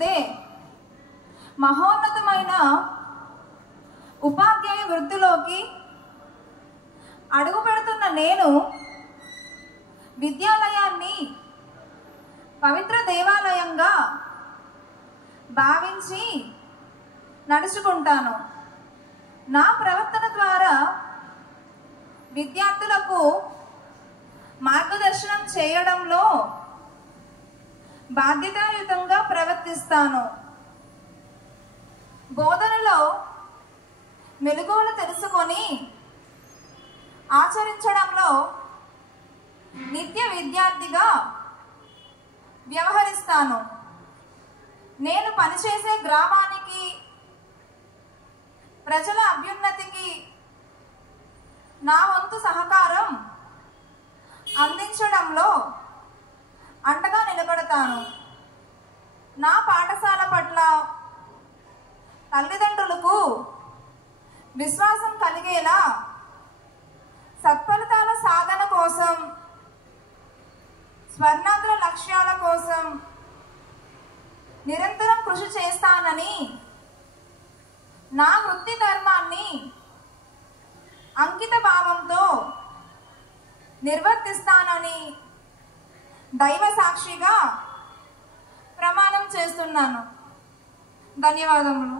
They మహోన్నతమైన ఉపాధ్యాయ వృత్తిలోకి అడుగు పెడుతున్న నేను విద్యాలయాన్ని పవిత్ర దేవాలయంగా భావించి నడుచుకుంటాను. నా ప్రవర్తన ద్వారా విద్యార్థులకు మార్గదర్శనం చేయడంలో బాధ్యతాయుతంగా ప్రవర్తిస్తాను. బోధనలో మెలకువలు తెలుసుకొని ఆచరించడంలో నిత్య విద్యార్థిగా వ్యవహరిస్తాను. నేను పనిచేసే గ్రామానికి, ప్రజల అభ్యున్నతికి నా వంతు సహకారం అందించడంలో అండగా నిలబడతాను. నా పాఠశాల పట్ల తల్లిదండ్రులకు విశ్వాసం కలిగేలా సత్ఫలితాల సాధన కోసం, స్వర్ణాంధ్ర లక్ష్యాల కోసం నిరంతరం కృషి చేస్తానని, నా వృత్తి ధర్మాన్ని అంకిత భావంతో నిర్వర్తిస్తానని దైవ సాక్షిగా ప్రమాణం చేస్తున్నాను. ధన్యవాదములు.